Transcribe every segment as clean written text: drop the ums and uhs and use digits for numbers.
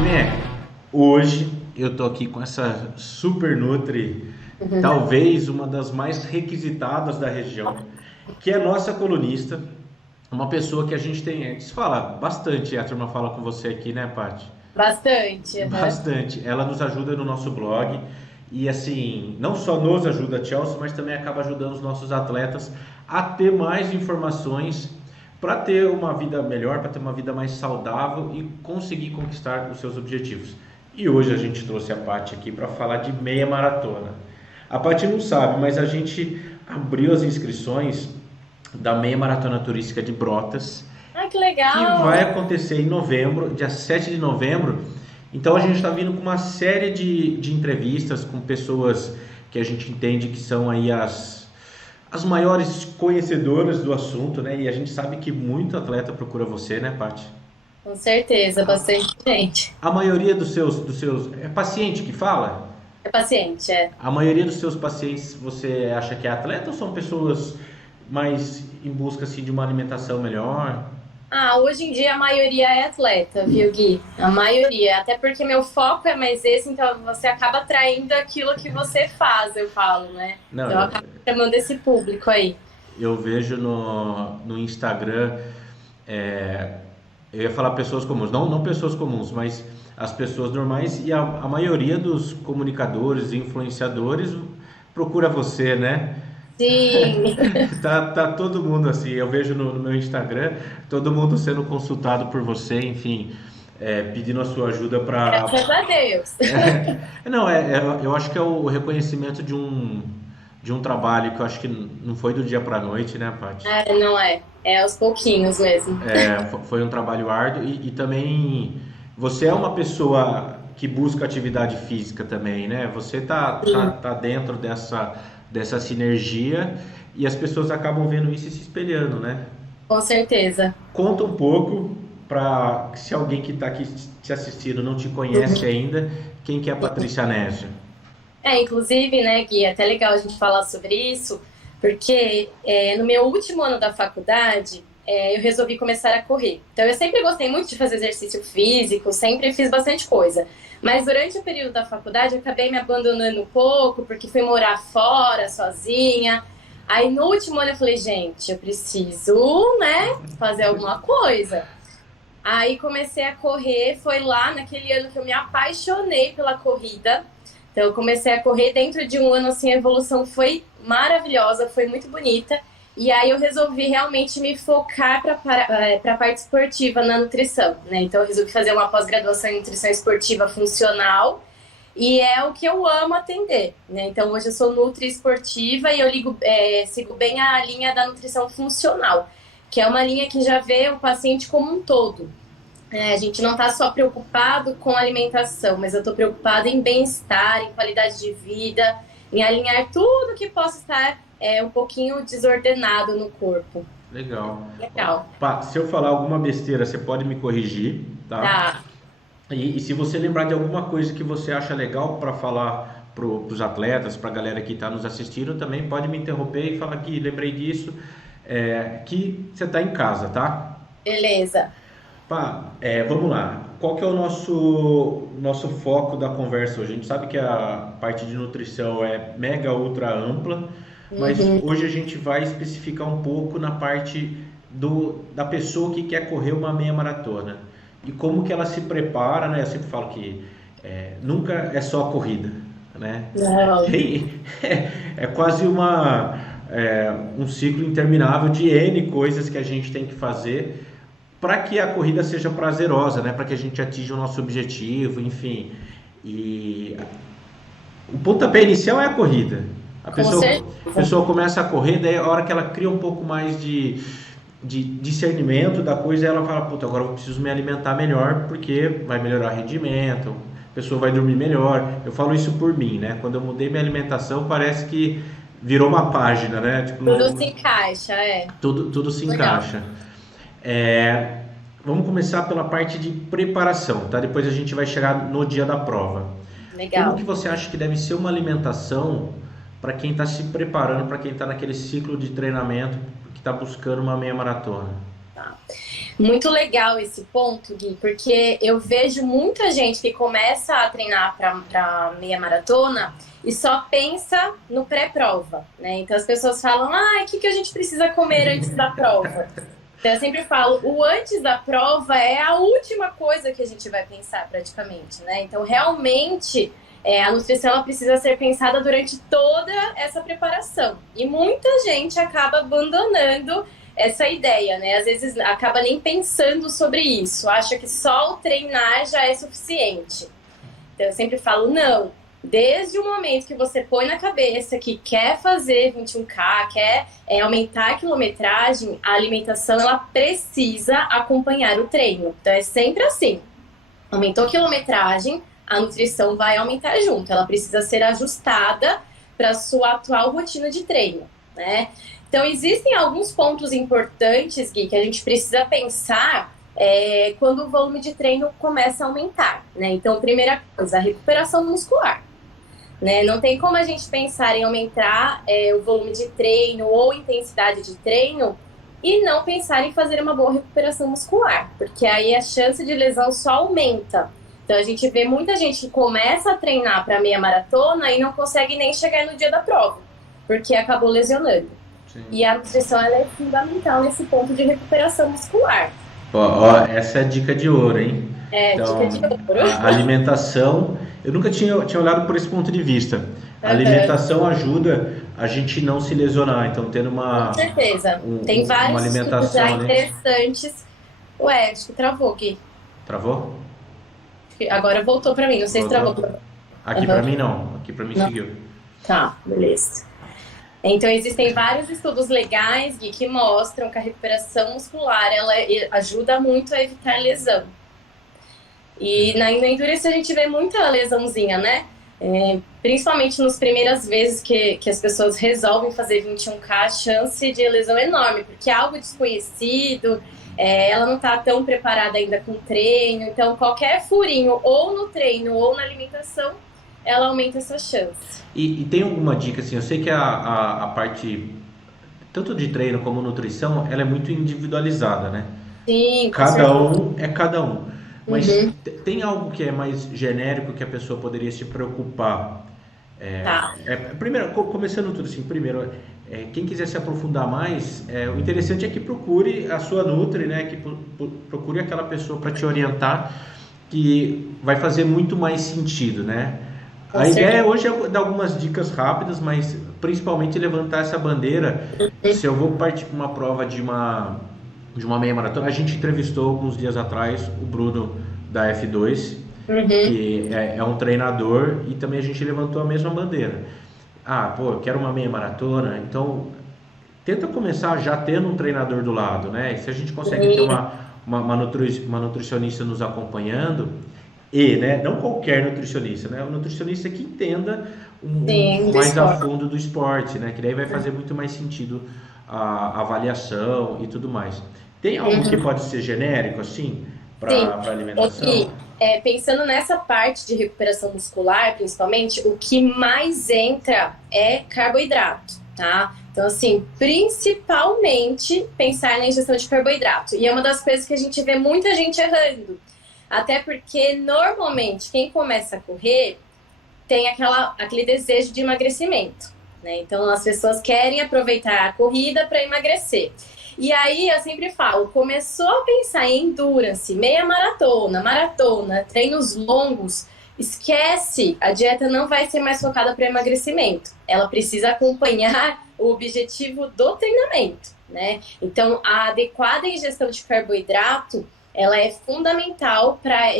Time, hoje eu tô aqui com essa Super Nutri, talvez uma das mais requisitadas da região, que é nossa colunista, uma pessoa que a gente tem, se fala bastante, a turma fala com você aqui, né, Paty? Bastante, aham. Bastante. Ela nos ajuda no nosso blog e assim, não só nos ajuda a Chelsea, mas também acaba ajudando os nossos atletas a ter mais informações para ter uma vida melhor, para ter uma vida mais saudável e conseguir conquistar os seus objetivos. E hoje a gente trouxe a Paty aqui para falar de meia maratona. A Paty não sabe, mas a gente abriu as inscrições da meia maratona turística de Brotas, Ah, que que vai legal! acontecer em novembro, dia 7 de novembro. Então a gente está vindo com uma série de entrevistas com pessoas que a gente entende que são aí as maiores conhecedoras do assunto, né? E a gente sabe que muito atleta procura você, né, Paty? Com certeza, A, bastante gente. a maioria dos seus. É paciente que fala? É paciente, é. A maioria dos seus pacientes você acha que é atleta ou são pessoas mais em busca assim, de uma alimentação melhor? Ah, hoje em dia a maioria é atleta, viu, Gui? A maioria. Até porque meu foco é mais esse, então você acaba atraindo aquilo que você faz, eu falo, né? Não, Então eu acabo chamando esse público aí. eu vejo no Instagram, é, eu ia falar pessoas comuns, não pessoas comuns, mas as pessoas normais e a maioria dos comunicadores e influenciadores procura você, né? Sim, Tá todo mundo assim, eu vejo no meu Instagram, todo mundo sendo consultado por você, enfim, pedindo a sua ajuda para. graças a Deus. Não, eu acho que é o reconhecimento de um trabalho que eu acho que não foi do dia para a noite, né, Paty? É, não é. É aos pouquinhos mesmo. Foi um trabalho árduo e também você é uma pessoa que busca atividade física também, né? Você Sim, tá dentro dessa sinergia e as pessoas acabam vendo isso e se espelhando, né? com certeza. Conta um pouco para se alguém que está aqui te assistindo não te conhece ainda, quem que é a Patrícia Nésio? É, inclusive, né, Gui, é até legal a gente falar sobre isso, porque no meu último ano da faculdade, eu resolvi começar a correr. Então, eu sempre gostei muito de fazer exercício físico, sempre fiz bastante coisa. Mas durante o período da faculdade, eu acabei me abandonando um pouco, porque fui morar fora, sozinha. Aí, no último ano, eu falei, gente, eu preciso, né, fazer alguma coisa. Aí comecei a correr, foi lá naquele ano que eu me apaixonei pela corrida. Então eu comecei a correr dentro de um ano, assim, a evolução foi maravilhosa, foi muito bonita. E aí eu resolvi realmente me focar para a parte esportiva na nutrição, né? Então eu resolvi fazer uma pós-graduação em nutrição esportiva funcional e é o que eu amo atender, né? Então hoje eu sou nutri esportiva e eu sigo bem a linha da nutrição funcional, que é uma linha que já vê o paciente como um todo. A gente não está só preocupado com alimentação, mas eu estou preocupada em bem-estar, em qualidade de vida, em alinhar tudo que possa estar um pouquinho desordenado no corpo. Legal. Ó, Legal. Pá, se eu falar alguma besteira, você pode me corrigir, tá? Tá, E se você lembrar de alguma coisa que você acha legal para falar para os atletas, para a galera que está nos assistindo, também pode me interromper e falar que lembrei disso, que você está em casa, tá? beleza. Pá, vamos lá. Qual que é o nosso foco da conversa hoje? A gente sabe que a parte de nutrição é mega ultra ampla, mas Uhum. hoje a gente vai especificar um pouco na parte da pessoa que quer correr uma meia maratona e como que ela se prepara, né? Eu sempre falo que nunca é só a corrida, né? Não, É quase um ciclo interminável de N coisas que a gente tem que fazer para que a corrida seja prazerosa, né? Para que a gente atinja o nosso objetivo, enfim. E o pontapé inicial é a corrida. A com pessoa, a certeza. pessoa começa a correr, daí a hora que ela cria um pouco mais de discernimento da coisa, ela fala, puta, agora eu preciso me alimentar melhor, porque vai melhorar o rendimento, a pessoa vai dormir melhor. Eu falo isso por mim, né? Quando eu mudei minha alimentação, parece que virou uma página, né? Tipo, Tudo se encaixa, é. tudo se Legal. encaixa. É, vamos começar pela parte de preparação, tá? Depois a gente vai chegar no dia da prova. Como que Legal. você acha que deve ser uma alimentação para quem está se preparando, para quem está naquele ciclo de treinamento, que está buscando uma meia maratona? Muito legal esse ponto, Gui, porque eu vejo muita gente que começa a treinar para meia maratona e só pensa no pré-prova, né? Então as pessoas falam, o que a gente precisa comer antes da prova? Então eu sempre falo, o antes da prova é a última coisa que a gente vai pensar praticamente, né? Então realmente a nutrição ela precisa ser pensada durante toda essa preparação. E muita gente acaba abandonando essa ideia, né? Às vezes acaba nem pensando sobre isso, acha que só o treinar já é suficiente. Então eu sempre falo, não, desde o momento que você põe na cabeça que quer fazer 21K, quer aumentar a quilometragem, a alimentação ela precisa acompanhar o treino. Então é sempre assim, aumentou a quilometragem, a nutrição vai aumentar junto, ela precisa ser ajustada para a sua atual rotina de treino, né? Então, existem alguns pontos importantes, Gui, que a gente precisa pensar quando o volume de treino começa a aumentar, né? Então, primeira coisa, a recuperação muscular, né? Não tem como a gente pensar em aumentar o volume de treino ou intensidade de treino e não pensar em fazer uma boa recuperação muscular, porque aí a chance de lesão só aumenta. Então, a gente vê muita gente que começa a treinar para meia maratona e não consegue nem chegar no dia da prova, porque acabou lesionando. Sim. E a nutrição ela é fundamental nesse ponto de recuperação muscular. Essa é a dica de ouro, hein? Então, dica de ouro. A alimentação, eu nunca tinha olhado por esse ponto de vista. A alimentação ajuda a gente não se lesionar, então tendo uma... Com certeza. Tem vários estudos já interessantes. Ué, acho que travou, Gui. Travou? Agora voltou pra mim, não sei se travou. Aqui pra mim não, aqui pra mim não. Seguiu. Tá, beleza. Então, existem vários estudos legais, Gui, que mostram que a recuperação muscular ela ajuda muito a evitar lesão. E na endurance a gente vê muita lesãozinha, né? Principalmente nas primeiras vezes que as pessoas resolvem fazer 21K, a chance de lesão é enorme, porque é algo desconhecido, ela não está tão preparada ainda com o treino, então qualquer furinho ou no treino ou na alimentação, ela aumenta essa chance. E tem alguma dica, assim, eu sei que a parte, tanto de treino como nutrição, ela é muito individualizada, né? Sim, cada um é cada um. Mas tem algo que é mais genérico que a pessoa poderia se preocupar? Primeiro, começando tudo assim, primeiro, quem quiser se aprofundar mais, o interessante é que procure a sua Nutri, né? Que procure aquela pessoa para te orientar, que vai fazer muito mais sentido, né? A ideia hoje é dar algumas dicas rápidas, mas principalmente levantar essa bandeira. Se eu vou partir para uma prova de uma meia maratona, a gente entrevistou alguns dias atrás o Bruno da F2, que é um treinador, e também a gente levantou a mesma bandeira. Eu quero uma meia maratona, então tenta começar já tendo um treinador do lado, né? Se a gente consegue ter uma nutricionista nos acompanhando, né, não qualquer nutricionista, né? Um nutricionista que entenda mais a fundo do esporte, né? Que daí vai fazer muito mais sentido a avaliação e tudo mais. Tem algo que pode ser genérico, assim, para alimentação? Pensando nessa parte de recuperação muscular, principalmente, o que mais entra é carboidrato, tá? Então, assim, principalmente pensar na ingestão de carboidrato. E é uma das coisas que a gente vê muita gente errando. Até porque, normalmente, quem começa a correr tem aquele desejo de emagrecimento, né? Então, as pessoas querem aproveitar a corrida para emagrecer. E aí, eu sempre falo, começou a pensar em endurance, meia maratona, treinos longos, esquece, a dieta não vai ser mais focada para emagrecimento. Ela precisa acompanhar o objetivo do treinamento, né? Então, a adequada ingestão de carboidrato ela é fundamental para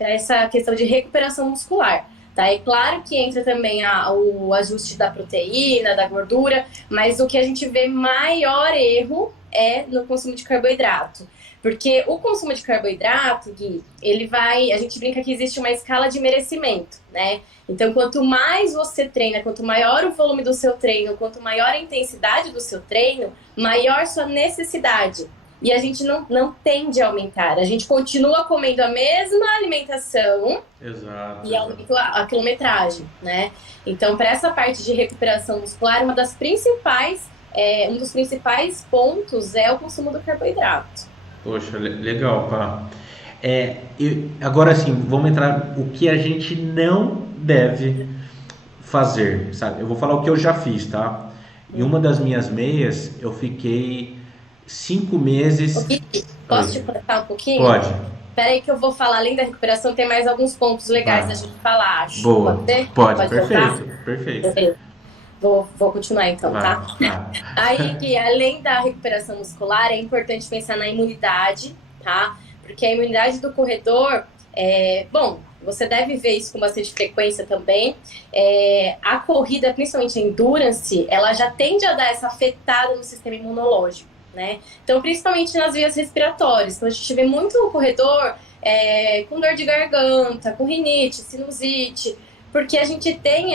essa questão de recuperação muscular. Tá? É claro que entra também o ajuste da proteína, da gordura, mas o que a gente vê maior erro é no consumo de carboidrato. Porque o consumo de carboidrato, Gui, a gente brinca que existe uma escala de merecimento, né? Então, quanto mais você treina, quanto maior o volume do seu treino, quanto maior a intensidade do seu treino, maior sua necessidade. E a gente não tende a aumentar. A gente continua comendo a mesma alimentação. Exato. E aumenta a quilometragem, né? Então, para essa parte de recuperação muscular, uma das principais um dos principais pontos é o consumo do carboidrato. Poxa, legal, pá. Agora assim, vamos entrar o que a gente não deve fazer, sabe? Eu vou falar o que eu já fiz, tá? Em uma das minhas meias, eu fiquei 5 meses. Posso te cortar um pouquinho? Pode. Espera aí que eu vou falar, além da recuperação, tem mais alguns pontos legais da gente falar, acho. Boa. Pode, perfeito. Perfeito. Vou continuar então, tá? Aí, que além da recuperação muscular, é importante pensar na imunidade, tá? Porque a imunidade do corredor, você deve ver isso com bastante frequência também. A corrida, principalmente a endurance, ela já tende a dar essa afetada no sistema imunológico, né? Então, principalmente nas vias respiratórias. Então, a gente vê muito o corredor com dor de garganta, com rinite, sinusite, porque a gente tem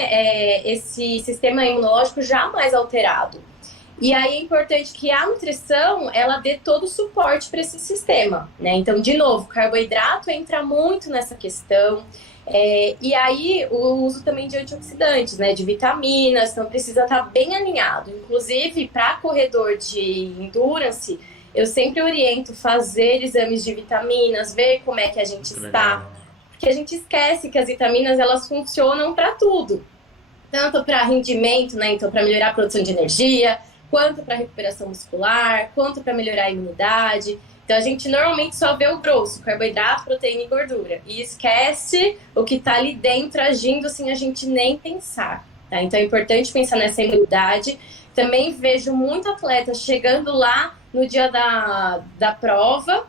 esse sistema imunológico já mais alterado. E aí é importante que a nutrição, ela dê todo o suporte para esse sistema, né? Então, de novo, carboidrato entra muito nessa questão. E aí, o uso também de antioxidantes, né? De vitaminas, então precisa estar bem alinhado. Inclusive, para corredor de endurance, eu sempre oriento fazer exames de vitaminas, ver como é que a gente está. Porque a gente esquece que as vitaminas, elas funcionam para tudo. Tanto para rendimento, né? Então, para melhorar a produção de energia, quanto para recuperação muscular, quanto para melhorar a imunidade. Então, a gente normalmente só vê o grosso, carboidrato, proteína e gordura. E esquece o que está ali dentro agindo sem a gente nem pensar. Tá? Então, é importante pensar nessa imunidade. Também vejo muito atleta chegando lá no dia da prova,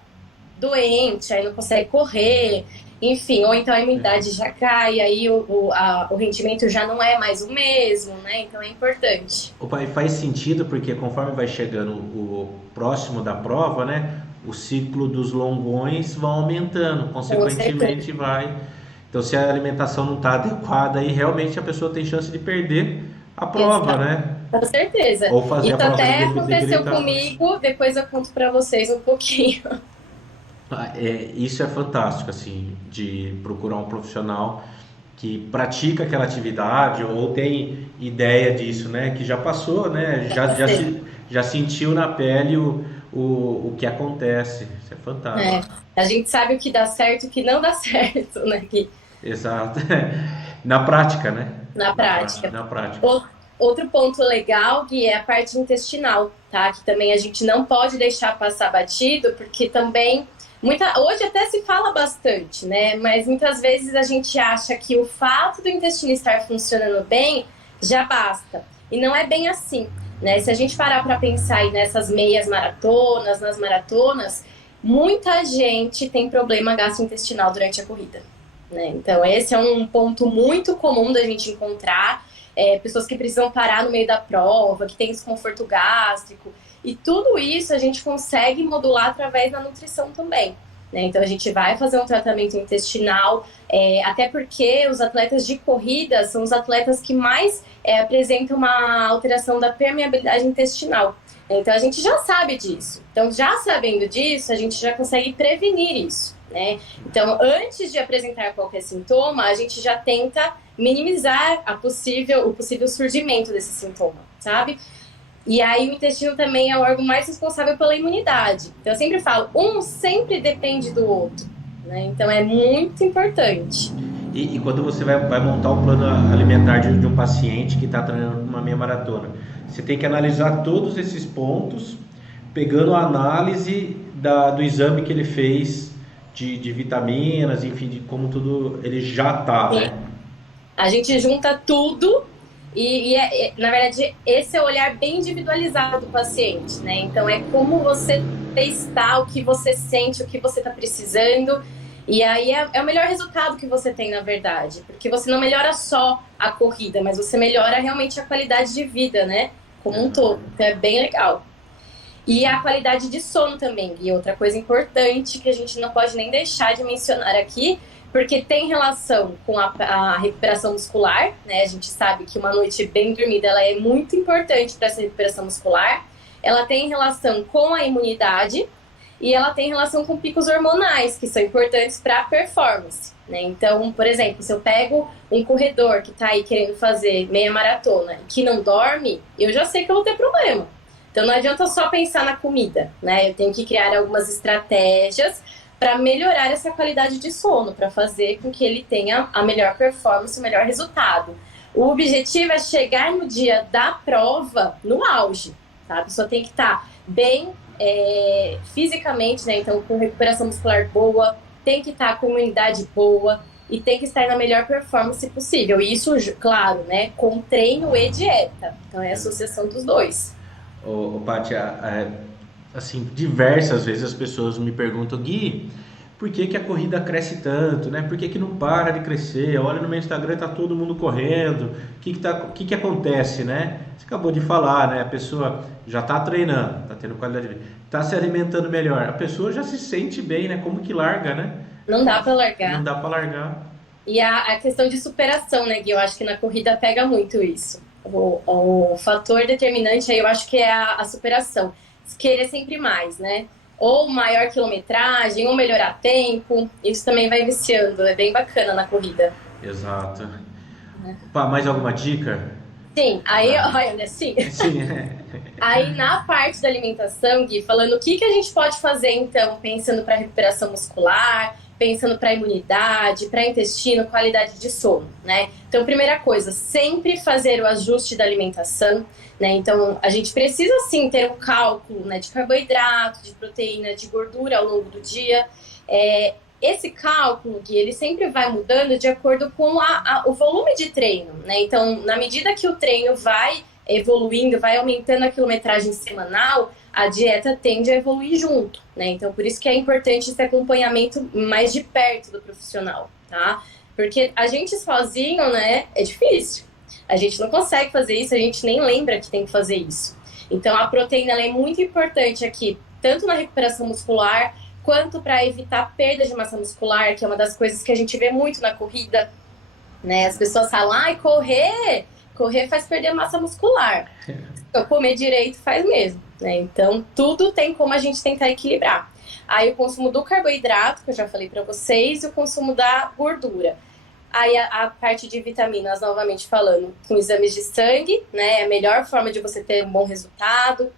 doente, aí não consegue correr, enfim, ou então a imunidade já cai, aí o rendimento já não é mais o mesmo, né? Então é importante. Opa, e faz sentido porque conforme vai chegando o próximo da prova, né? O ciclo dos longões vai aumentando, consequentemente vai. Então, se a alimentação não está adequada, aí realmente a pessoa tem chance de perder a prova, né? Com certeza. Ou fazer isso a prova até aconteceu comigo, depois eu conto para vocês um pouquinho. Isso é fantástico, assim, de procurar um profissional que pratica aquela atividade ou tem ideia disso, né? Que já passou, né? Já sentiu na pele o que acontece. Isso é fantástico. A gente sabe o que dá certo e o que não dá certo, né? Exato. Na prática, né? Na prática. Na prática. Outro ponto legal, Gui, é a parte intestinal, tá? Que também a gente não pode deixar passar batido, porque também... Hoje até se fala bastante, né? Mas muitas vezes a gente acha que o fato do intestino estar funcionando bem já basta. E não é bem assim, né? Se a gente parar para pensar aí nessas meias maratonas, nas maratonas, muita gente tem problema gastrointestinal durante a corrida, né? Então esse é um ponto muito comum da gente encontrar. Pessoas que precisam parar no meio da prova, que têm desconforto gástrico. E tudo isso a gente consegue modular através da nutrição também, né? Então a gente vai fazer um tratamento intestinal, até porque os atletas de corrida são os atletas que mais apresentam uma alteração da permeabilidade intestinal. Então a gente já sabe disso. Então, já sabendo disso, a gente já consegue prevenir isso, né? Então, antes de apresentar qualquer sintoma, a gente já tenta minimizar o possível surgimento desse sintoma, sabe? E aí o intestino também é o órgão mais responsável pela imunidade. Então eu sempre falo, um sempre depende do outro, né? Então é muito importante. E quando você vai montar o plano alimentar de um paciente que está treinando uma meia maratona, você tem que analisar todos esses pontos, pegando a análise do exame que ele fez de vitaminas, enfim, de como tudo ele já está, né? A gente junta tudo e na verdade, esse é o olhar bem individualizado do paciente, né? Então, é como você está, o que você sente, o que você está precisando. E aí, é o melhor resultado que você tem, na verdade. Porque você não melhora só a corrida, mas você melhora realmente a qualidade de vida, né? Como um todo. Então, é bem legal. E a qualidade de sono também. E outra coisa importante que a gente não pode nem deixar de mencionar aqui, porque tem relação com a recuperação muscular, né? A gente sabe que uma noite bem dormida ela é muito importante para essa recuperação muscular. Ela tem relação com a imunidade e ela tem relação com picos hormonais, que são importantes para a performance, né? Então, por exemplo, se eu pego um corredor que está aí querendo fazer meia maratona e que não dorme, eu já sei que eu vou ter problema. Então não adianta só pensar na comida, né? Eu tenho que criar algumas estratégias para melhorar essa qualidade de sono, para fazer com que ele tenha a melhor performance, o melhor resultado. O objetivo é chegar no dia da prova no auge, tá? A pessoa tem que estar bem fisicamente, né? Então com recuperação muscular boa, tem que estar com imunidade boa e tem que estar na melhor performance possível. E isso, claro, né? Com treino e dieta. Então é a associação dos dois. Paty, assim, diversas vezes as pessoas me perguntam, Gui, por que que a corrida cresce tanto, né? Por que que não para de crescer? Olha no meu Instagram, tá todo mundo correndo. O que que acontece, né? Você acabou de falar, né? A pessoa já tá treinando, tá tendo qualidade de vida, tá se alimentando melhor. A pessoa já se sente bem, né? Como que larga, né? Não dá para largar. Não dá para largar. E a questão de superação, né, Gui? Eu acho que na corrida pega muito isso. O fator determinante aí eu acho que é a superação. Querer sempre mais, né? Ou maior quilometragem, ou melhorar tempo. Isso também vai viciando, é bem bacana na corrida. Exato. Pá, mais alguma dica? Sim, aí, olha, sim. Sim. Aí na parte da alimentação, Gui, falando o que a gente pode fazer então, pensando para recuperação muscular, pensando para imunidade, para intestino, qualidade de sono, né? Então, primeira coisa, sempre fazer o ajuste da alimentação, né? Então, a gente precisa sim ter um cálculo, né, de carboidrato, de proteína, de gordura ao longo do dia. Esse cálculo, Gui, ele sempre vai mudando de acordo com o volume de treino, né? Então, na medida que o treino vai evoluindo, vai aumentando a quilometragem semanal, a dieta tende a evoluir junto, né? Então, por isso que é importante esse acompanhamento mais de perto do profissional, tá? Porque a gente sozinho, né, é difícil. A gente não consegue fazer isso, a gente nem lembra que tem que fazer isso. Então, a proteína ela é muito importante aqui, tanto na recuperação muscular, quanto para evitar perda de massa muscular, que é uma das coisas que a gente vê muito na corrida, né? As pessoas falam, ai, correr faz perder massa muscular. Então, comer direito faz mesmo, né? Então, tudo tem como a gente tentar equilibrar. Aí, o consumo do carboidrato, que eu já falei para vocês, e o consumo da gordura. Aí, a parte de vitaminas, novamente falando, com exames de sangue, né? É a melhor forma de você ter um bom resultado.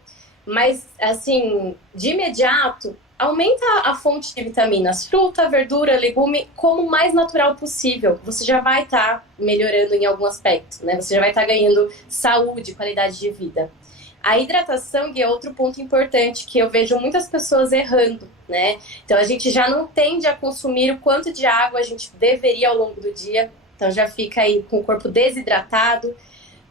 Mas, assim, de imediato, aumenta a fonte de vitaminas, fruta, verdura, legume, como o mais natural possível. Você já vai estar melhorando em algum aspecto, né? Você já vai estar ganhando saúde, qualidade de vida. A hidratação, que é outro ponto importante que eu vejo muitas pessoas errando, né? Então, a gente já não tende a consumir o quanto de água a gente deveria ao longo do dia. Então, já fica aí com o corpo desidratado.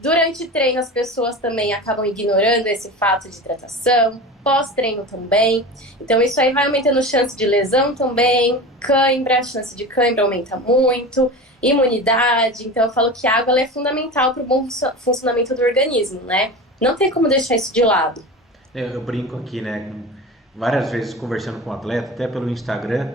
Durante o treino, as pessoas também acabam ignorando esse fato de hidratação, pós-treino também. Então, isso aí vai aumentando chance de lesão também, cãibra, a chance de cãibra aumenta muito, imunidade. Então, eu falo que a água ela é fundamental para o bom funcionamento do organismo, né? Não tem como deixar isso de lado. Eu brinco aqui, né? Várias vezes conversando com um atleta, até pelo Instagram,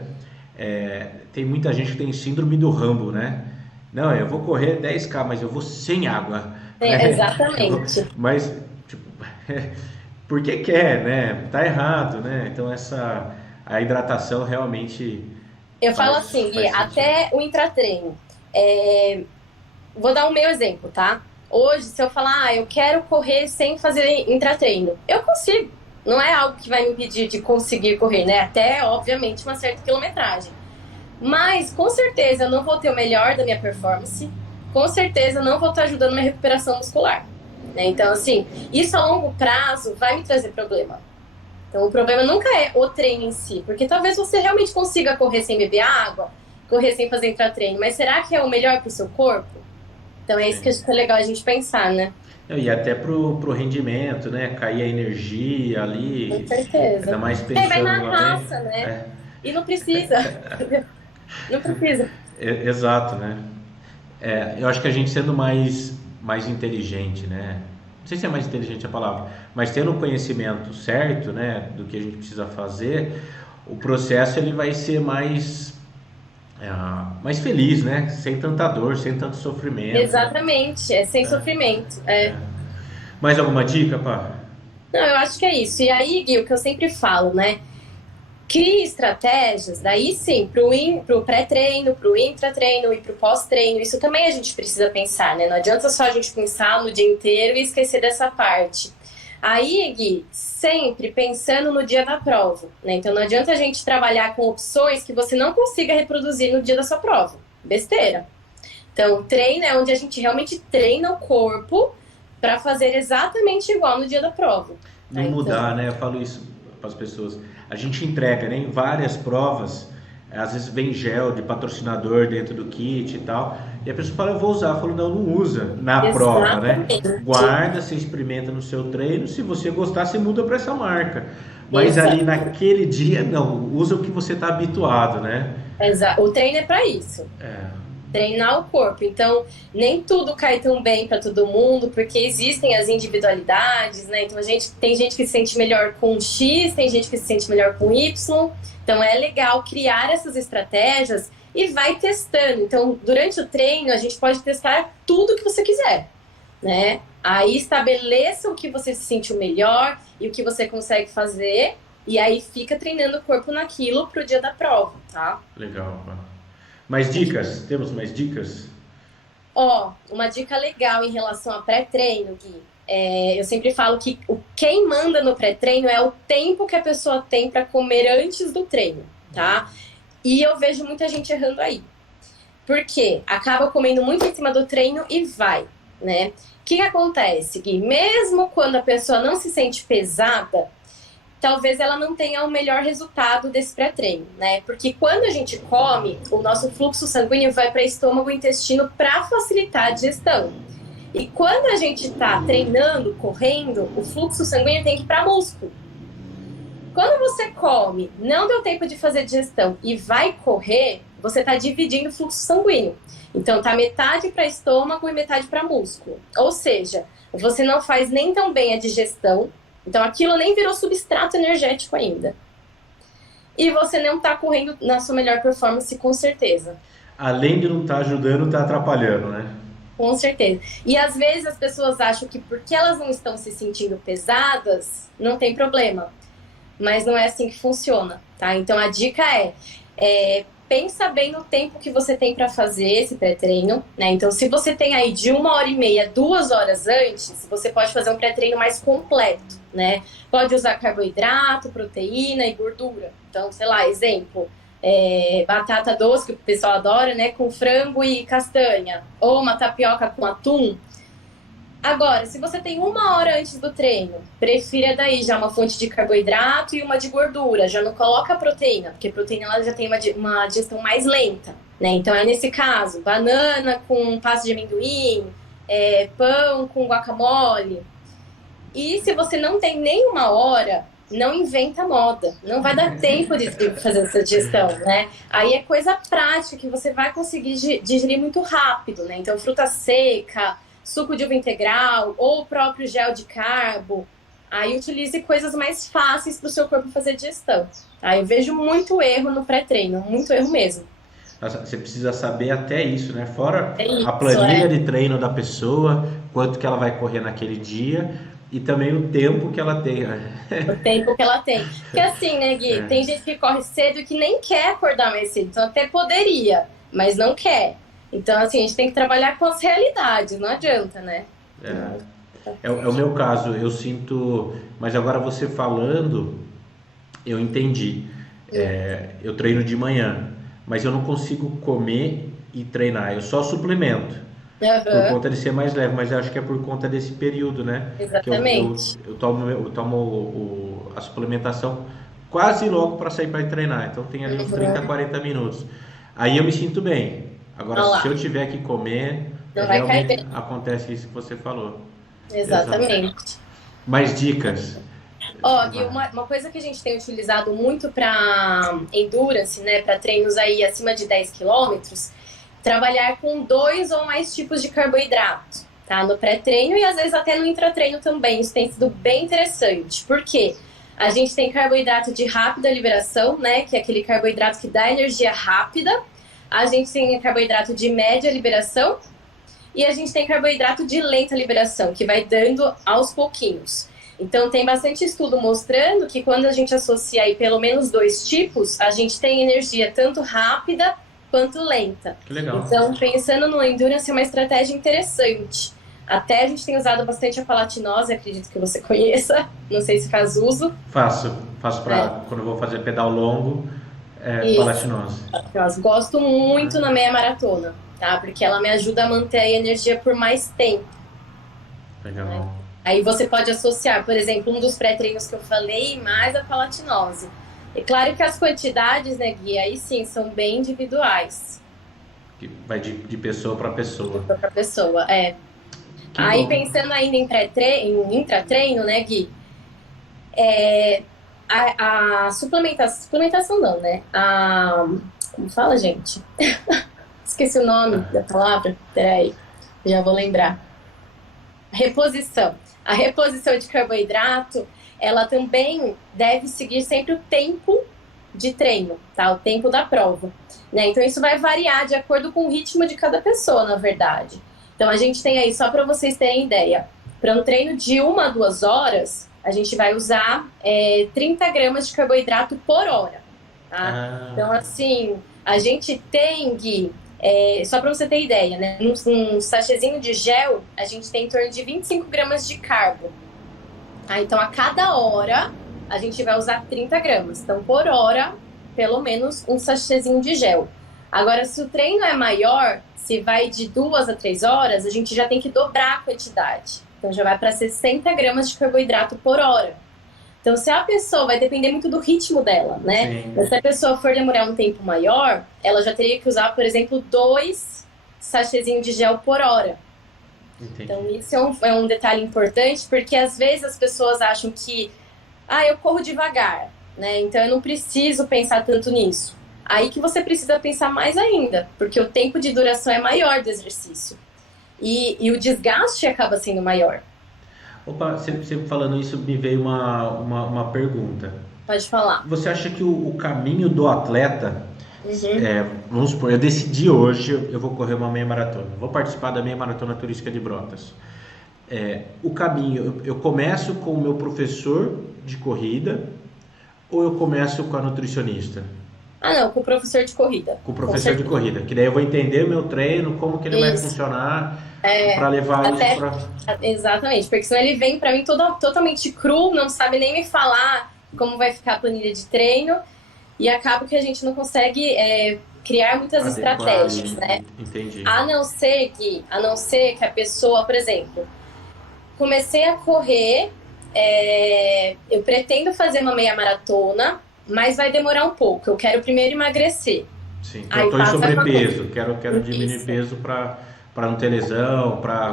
tem muita gente que tem síndrome do Rambo, né? Não, eu vou correr 10K, mas eu vou sem água. Exatamente. Mas, tipo, porque quer, né? Tá errado, né? Então, a hidratação realmente... Eu falo assim, Gui, até o intratreino. Vou dar o meu exemplo, tá? Hoje, se eu falar, eu quero correr sem fazer intratreino, eu consigo. Não é algo que vai me impedir de conseguir correr, né? Até, obviamente, uma certa quilometragem. Mas, com certeza, eu não vou ter o melhor da minha performance. Com certeza, não vou estar ajudando minha recuperação muscular. Né? Então, assim, isso a longo prazo vai me trazer problema. Então, o problema nunca é o treino em si. Porque talvez você realmente consiga correr sem beber água, correr sem fazer intratreino. Mas será que é o melhor para o seu corpo? Então, é isso que é legal a gente pensar, né? E até pro rendimento, né? Cair a energia ali. Com certeza. Ainda mais pensando vai na raça, né? E não precisa. Não precisa. Exato, né? Eu acho que a gente sendo mais inteligente, né? Não sei se é mais inteligente a palavra, mas tendo o conhecimento certo, né? Do que a gente precisa fazer, o processo ele vai ser mais feliz, né? Sem tanta dor, sem tanto sofrimento. Exatamente, sem sofrimento. Mais alguma dica, pá? Não, eu acho que é isso. E aí, Gui, o que eu sempre falo, né? Crie estratégias, daí sim, pro pré-treino, pro intratreino e pro pós-treino. Isso também a gente precisa pensar, né? Não adianta só a gente pensar no dia inteiro e esquecer dessa parte. Aí, Gui, sempre pensando no dia da prova, né? Então não adianta a gente trabalhar com opções que você não consiga reproduzir no dia da sua prova. Besteira. Então, treino é onde a gente realmente treina o corpo para fazer exatamente igual no dia da prova. Não mudar, né? Eu falo isso para as pessoas. A gente entrega, né, em várias provas, às vezes vem gel de patrocinador dentro do kit e tal, e a pessoa fala, eu vou usar. Eu falo, não usa na prova, né? Guarda, você experimenta no seu treino, se você gostar, você muda para essa marca. Mas ali naquele dia, não, usa o que você está habituado, né? Exato. O treino é para isso. Treinar o corpo. Então, nem tudo cai tão bem para todo mundo, porque existem as individualidades, né? Então, tem gente que se sente melhor com X, tem gente que se sente melhor com Y. Então, é legal criar essas estratégias e vai testando. Então, durante o treino, a gente pode testar tudo que você quiser, né? Aí, estabeleça o que você se sentiu melhor e o que você consegue fazer, e aí fica treinando o corpo naquilo pro dia da prova, tá? Legal, mano. Mais dicas? Temos mais dicas? Uma dica legal em relação a pré-treino, Gui. Eu sempre falo que quem manda no pré-treino é o tempo que a pessoa tem para comer antes do treino, tá? E eu vejo muita gente errando aí. Por quê? Acaba comendo muito em cima do treino e vai, né? O que acontece, Gui? Mesmo quando a pessoa não se sente pesada, talvez ela não tenha o melhor resultado desse pré-treino, né? Porque quando a gente come, o nosso fluxo sanguíneo vai para estômago e intestino para facilitar a digestão. E quando a gente está treinando, correndo, o fluxo sanguíneo tem que ir para músculo. Quando você come, não deu tempo de fazer digestão e vai correr, você está dividindo o fluxo sanguíneo. Então tá metade para estômago e metade para músculo. Ou seja, você não faz nem tão bem a digestão. Então, aquilo nem virou substrato energético ainda. E você não está correndo na sua melhor performance, com certeza. Além de não estar ajudando, está atrapalhando, né? Com certeza. E às vezes as pessoas acham que porque elas não estão se sentindo pesadas, não tem problema. Mas não é assim que funciona, tá? Então, a dica pensa bem no tempo que você tem para fazer esse pré-treino, né? Então, se você tem aí de 1h30, 2 horas antes, você pode fazer um pré-treino mais completo, né? Pode usar carboidrato, proteína e gordura. Então, sei lá, exemplo, batata doce, que o pessoal adora, né? Com frango e castanha. Ou uma tapioca com atum. Agora, se você tem 1 hora antes do treino, prefira daí já uma fonte de carboidrato e uma de gordura. Já não coloca proteína, porque a proteína ela já tem uma digestão mais lenta, né? Então é nesse caso, banana com pasta de amendoim, pão com guacamole. E se você não tem nem 1 hora, não inventa moda. Não vai dar tempo de fazer essa digestão, né? Aí é coisa prática que você vai conseguir digerir muito rápido, né? Então fruta seca, suco de uva integral ou o próprio gel de carbo. Aí utilize coisas mais fáceis para o seu corpo fazer digestão. Aí eu vejo muito erro no pré-treino, muito erro mesmo. Você precisa saber até isso, né? Fora a planilha de treino da pessoa, quanto que ela vai correr naquele dia e também o tempo que ela tem. O tempo que ela tem. Porque assim, né, Gui? Tem gente que corre cedo e que nem quer acordar mais cedo. Então até poderia, mas não quer. Então, assim, a gente tem que trabalhar com as realidades, não adianta, né? É o meu caso, eu sinto... Mas agora você falando, eu entendi. Eu treino de manhã, mas eu não consigo comer e treinar, eu só suplemento. Por conta de ser mais leve, mas eu acho que é por conta desse período, né? Exatamente. Que eu tomo a suplementação quase logo para sair para treinar, então tem ali uns 30, 40 minutos. Aí eu me sinto bem. Agora, se eu tiver que comer, realmente acontece isso que você falou. Exatamente. Mais dicas? Gui, uma coisa que a gente tem utilizado muito para endurance, né, para treinos aí acima de 10 quilômetros, trabalhar com 2 ou mais tipos de carboidrato, tá? No pré-treino e às vezes até no intratreino também. Isso tem sido bem interessante. Por quê? A gente tem carboidrato de rápida liberação, né, que é aquele carboidrato que dá energia rápida. A gente tem carboidrato de média liberação e a gente tem carboidrato de lenta liberação, que vai dando aos pouquinhos. Então, tem bastante estudo mostrando que quando a gente associa aí pelo menos 2 tipos, a gente tem energia tanto rápida quanto lenta. Que legal. Então, pensando no endurance, é uma estratégia interessante. Até a gente tem usado bastante a palatinose, acredito que você conheça. Não sei se faz uso. Faço para quando eu vou fazer pedal longo, Isso. palatinose. Eu gosto muito na meia maratona, tá? Porque ela me ajuda a manter a energia por mais tempo. Legal. Né? Aí você pode associar, por exemplo, um dos pré-treinos que eu falei, mais a palatinose. É claro que as quantidades, né, Gui, aí sim, são bem individuais. Que vai de pessoa para pessoa. Para pessoa, Que Aí bom. pensando ainda em intratreino, né, Gui? A suplementação não, né? Como fala, gente? Esqueci o nome da palavra. Peraí, já vou lembrar. Reposição. A reposição de carboidrato, ela também deve seguir sempre o tempo de treino, tá? O tempo da prova, né? Então isso vai variar de acordo com o ritmo de cada pessoa, na verdade. Então a gente tem aí, só para vocês terem ideia, para um treino de 1 a 2 horas, a gente vai usar 30 gramas de carboidrato por hora, tá? Então assim, a gente tem, Gui, só para você ter ideia, né? Num sachêzinho de gel, a gente tem em torno de 25 gramas de carbo. Então, a cada hora, a gente vai usar 30 gramas. Então, por hora, pelo menos um sachêzinho de gel. Agora, se o treino é maior, se vai de 2 a 3 horas, a gente já tem que dobrar a quantidade. Então, já vai para 60 gramas de carboidrato por hora. Então, se a pessoa, vai depender muito do ritmo dela, né? Mas se a pessoa for demorar um tempo maior, ela já teria que usar, por exemplo, 2 sachêzinhos de gel por hora. Entendi. Então, isso é um detalhe importante, porque às vezes as pessoas acham que, eu corro devagar, né? Então, eu não preciso pensar tanto nisso. Aí que você precisa pensar mais ainda, porque o tempo de duração é maior do exercício. E o desgaste acaba sendo maior. Opa, você falando isso, me veio uma pergunta. Pode falar. Você acha que o caminho do atleta, vamos supor, eu decidi hoje, eu vou correr uma meia maratona, vou participar da meia maratona turística de Brotas. O caminho, eu começo com o meu professor de corrida ou eu começo com a nutricionista? Não, com o professor de corrida. Com o professor de corrida, que daí eu vou entender o meu treino, como que ele vai funcionar, para levar isso para... Exatamente, porque senão ele vem para mim totalmente cru, não sabe nem me falar como vai ficar a planilha de treino, e acaba que a gente não consegue criar muitas estratégias, né? Entendi. A não ser que a pessoa, por exemplo, comecei a correr, eu pretendo fazer uma meia maratona, mas vai demorar um pouco. Eu quero primeiro emagrecer. Sim, eu estou em sobrepeso, quero diminuir peso para não ter lesão, para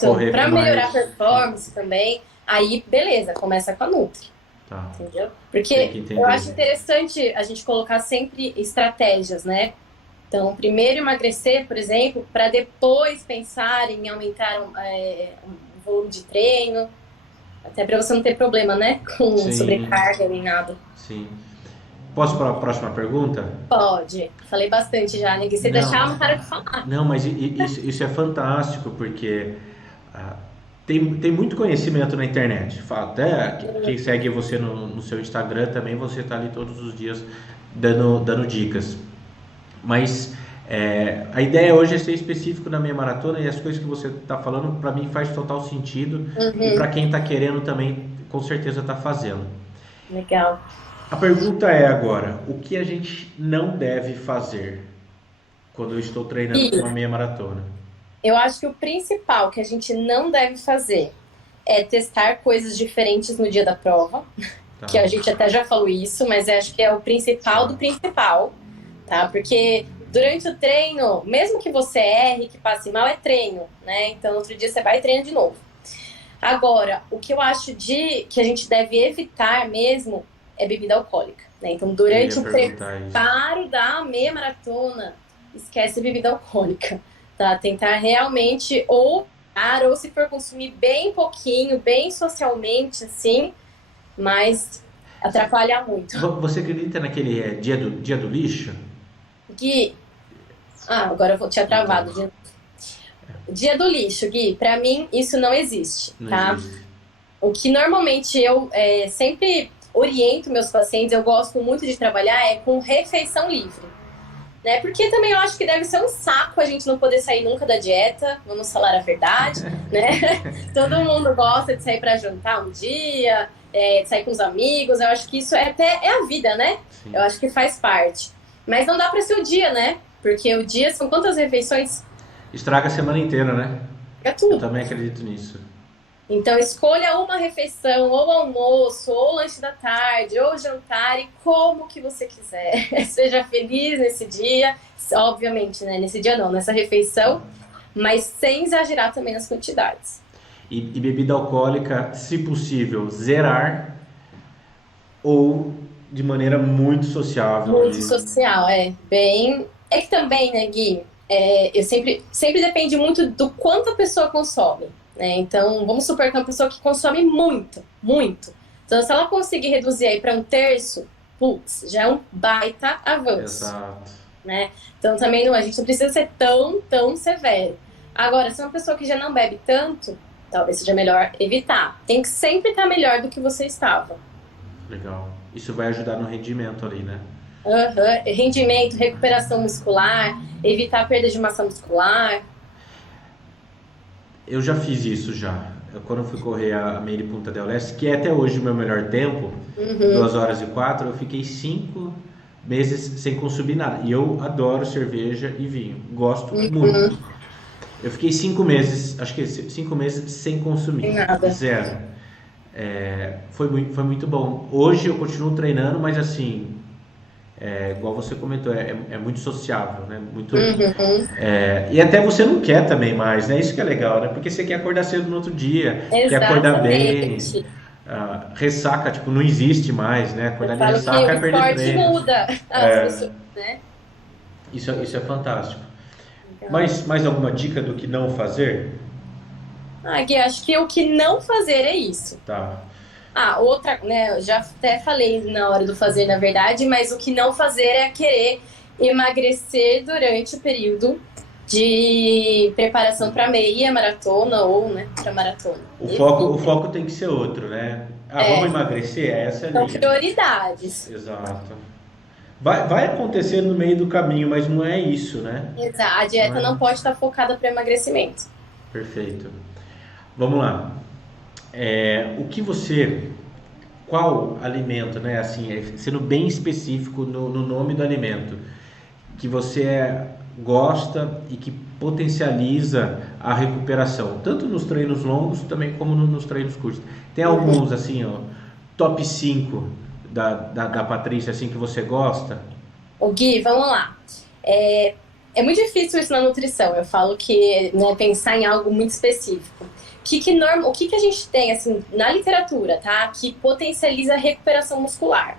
correr para melhorar mais... a performance também. Aí, beleza, começa com a Nutri. Tá. Entendeu? Porque eu acho interessante a gente colocar sempre estratégias, né? Então, primeiro emagrecer, por exemplo, para depois pensar em aumentar o volume de treino. Até para você não ter problema, né? Com sobrecarga nem nada. Sim. Posso para a próxima pergunta? Pode. Falei bastante já, né? Que você deixar, não para de falar. Não, mas isso é fantástico, porque tem muito conhecimento na internet. Até quem segue você no seu Instagram também, você está ali todos os dias dando dicas. Mas a ideia hoje é ser específico na minha maratona, e as coisas que você está falando, para mim, faz total sentido. E para quem está querendo também, com certeza está fazendo. Legal. A pergunta é agora, o que a gente não deve fazer quando eu estou treinando para uma meia maratona? Eu acho que o principal que a gente não deve fazer é testar coisas diferentes no dia da prova, que a gente até já falou isso, mas eu acho que é o principal do principal, tá? Porque durante o treino, mesmo que você erre, que passe mal, é treino, né? Então, outro dia você vai e treina de novo. Agora, o que eu acho que a gente deve evitar mesmo é bebida alcoólica, né? Então, durante o preparo da meia maratona, esquece bebida alcoólica, tá? Tentar realmente ou se for consumir bem pouquinho, bem socialmente, assim, mas atrapalha muito. Você acredita naquele dia do lixo? Gui, agora eu tinha travado. Dia do lixo, Gui, pra mim isso não existe, tá? O que normalmente eu sempre oriento meus pacientes, eu gosto muito de trabalhar com refeição livre. né? Porque também eu acho que deve ser um saco a gente não poder sair nunca da dieta, vamos falar a verdade, né? Todo mundo gosta de sair para jantar um dia, de sair com os amigos, eu acho que isso é a vida, né? Sim. Eu acho que faz parte. Mas não dá para ser o dia, né? Porque o dia são quantas refeições? Estraga a semana inteira, né? É tudo. Eu também acredito nisso. Então escolha uma refeição, ou almoço, ou lanche da tarde, ou jantar, e como que você quiser. Seja feliz nesse dia, obviamente, né? Nesse dia não, nessa refeição, mas sem exagerar também nas quantidades. E bebida alcoólica, se possível, zerar ou de maneira muito sociável. Muito social, bem... É que também, né, Gui, eu sempre depende muito do quanto a pessoa consome. Né? Então, vamos supor que é uma pessoa que consome muito, muito. Então, se ela conseguir reduzir aí para 1/3, putz, já é um baita avanço. Exato. Né? Então, também a gente não precisa ser tão severo. Agora, se é uma pessoa que já não bebe tanto, talvez seja melhor evitar. Tem que sempre estar melhor do que você estava. Legal. Isso vai ajudar no rendimento ali, né? Rendimento, recuperação muscular, evitar a perda de massa muscular. Eu já fiz isso já. Quando eu fui correr a Meire Punta del Este, que é até hoje o meu melhor tempo, 2h04, eu fiquei 5 meses sem consumir nada. E eu adoro cerveja e vinho. Gosto muito. Eu fiquei 5 meses, acho que 5 meses sem consumir. Nada. Zero. Foi muito bom. Hoje eu continuo treinando, mas assim, igual você comentou, é muito sociável, né? Muito, e até você não quer também mais, né? Isso que é legal, né? Porque você quer acordar cedo no outro dia, quer acordar bem. Ressaca, tipo, não existe mais, né? Acordar de ressaca é perder treino. O esporte muda as pessoas, né? Isso é fantástico. Mas mais alguma dica do que não fazer? Gui, acho que o que não fazer é isso. Tá. Outra, né, eu já até falei na hora do fazer, na verdade, mas o que não fazer é querer emagrecer durante o período de preparação para meia maratona ou, né, para maratona. O foco tem que ser outro, né? Vamos emagrecer? Essa é a São linha. prioridades. Exato. Vai acontecer no meio do caminho, mas não é isso, né? Exato. A dieta não pode estar focada para emagrecimento. Perfeito. Vamos lá. Qual alimento, né? Assim, sendo bem específico no nome do alimento, que você gosta e que potencializa a recuperação, tanto nos treinos longos também como nos treinos curtos. Tem alguns, assim, top 5 da Patrícia, assim, que você gosta? Gui, vamos lá. É muito difícil isso na nutrição. Eu falo que, né, pensar em algo muito específico. O que a gente tem, assim, na literatura, tá? Que potencializa a recuperação muscular.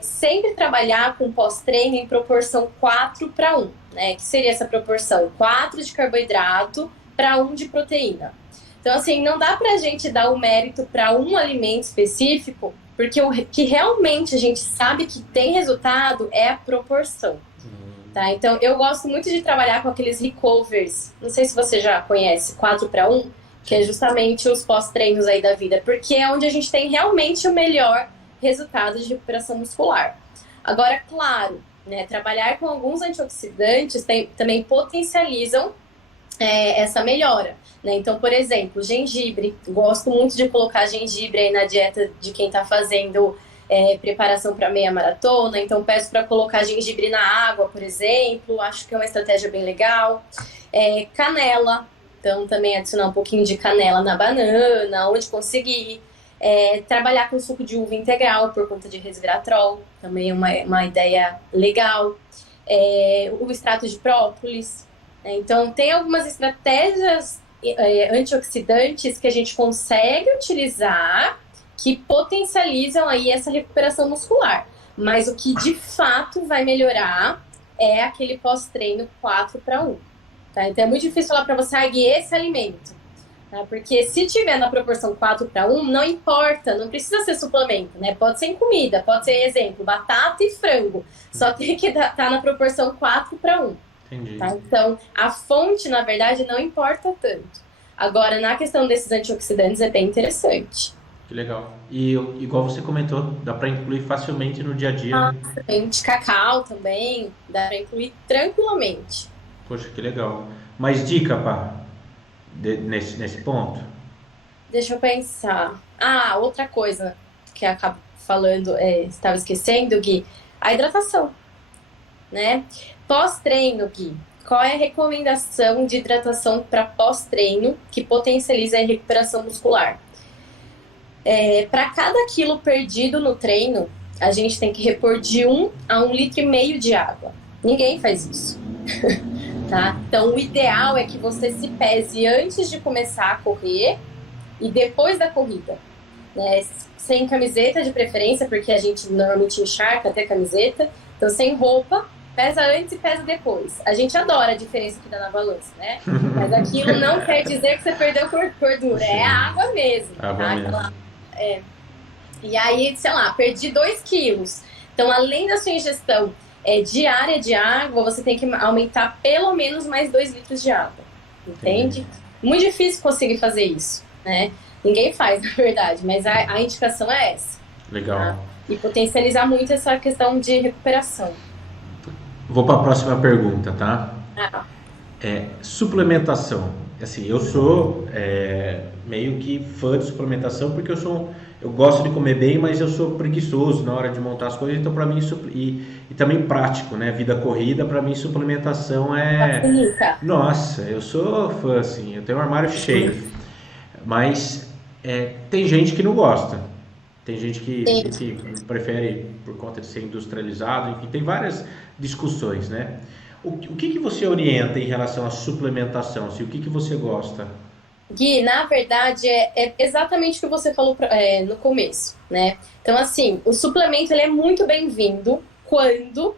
Sempre trabalhar com pós-treino em proporção 4:1, né? Que seria essa proporção? 4 de carboidrato para 1 de proteína. Então, assim, não dá pra gente dar o mérito para um alimento específico, porque o que realmente a gente sabe que tem resultado é a proporção. Tá? Então, eu gosto muito de trabalhar com aqueles recovers. Não sei se você já conhece, 4:1, que é justamente os pós-treinos aí da vida, porque é onde a gente tem realmente o melhor resultado de recuperação muscular. Agora, claro, né, trabalhar com alguns antioxidantes também potencializam essa melhora. Né? Então, por exemplo, gengibre. Gosto muito de colocar gengibre aí na dieta de quem está fazendo preparação para meia maratona. Então, peço para colocar gengibre na água, por exemplo. Acho que é uma estratégia bem legal. Canela. Então, também adicionar um pouquinho de canela na banana, onde conseguir. Trabalhar com suco de uva integral por conta de resveratrol. Também é uma ideia legal. O extrato de própolis. Então, tem algumas estratégias antioxidantes que a gente consegue utilizar que potencializam aí essa recuperação muscular. Mas o que de fato vai melhorar é aquele pós-treino 4:1. Tá? Então é muito difícil falar para você, esse alimento. Tá? Porque se tiver na proporção 4:1, não importa, não precisa ser suplemento, né? Pode ser em comida, pode ser, exemplo, batata e frango. Só tem que estar na proporção 4:1. Entendi. Tá? Então, a fonte, na verdade, não importa tanto. Agora, na questão desses antioxidantes, é bem interessante. que legal. E igual você comentou, dá para incluir facilmente no dia a dia, Ah, né? tem de cacau também, dá pra incluir tranquilamente. Poxa, que legal. Mais dica, pá, nesse ponto? Deixa eu pensar. Ah, outra coisa que eu acabo falando, estava esquecendo, Gui, a hidratação, né? Pós-treino, Gui, qual é a recomendação de hidratação para pós-treino que potencializa a recuperação muscular? Para cada quilo perdido no treino, a gente tem que repor de 1 a 1,5 litros de água. Ninguém faz isso, tá? Então, o ideal é que você se pese antes de começar a correr e depois da corrida, né? Sem camiseta de preferência, porque a gente normalmente encharca até camiseta. Então, sem roupa, pesa antes e pesa depois. A gente adora a diferença que dá na balança, né? Mas aquilo não quer dizer que você perdeu gordura, Sim. é a água mesmo, Água tá? mesmo. E aí, sei lá, perdi 2 quilos. Então, além da sua ingestão diária de água, você tem que aumentar pelo menos mais 2 litros de água. Entende? Muito difícil conseguir fazer isso, né? Ninguém faz, na verdade, mas a indicação é essa. Legal. Tá? E potencializar muito essa questão de recuperação. Vou para a próxima pergunta, tá? Ah, Suplementação. Assim, eu sou meio que fã de suplementação porque eu gosto de comer bem, mas eu sou preguiçoso na hora de montar as coisas, então para mim e também prático, né? Vida corrida, para mim suplementação facilita. nossa, eu sou fã assim, eu tenho um armário cheio. Mas tem gente que não gosta. Tem gente que prefere por conta de ser industrializado, enfim, tem várias discussões, né? O que você orienta em relação à suplementação? Assim, o que você gosta? Gui, na verdade, é exatamente o que você falou no começo, né? Então, assim, o suplemento ele é muito bem-vindo quando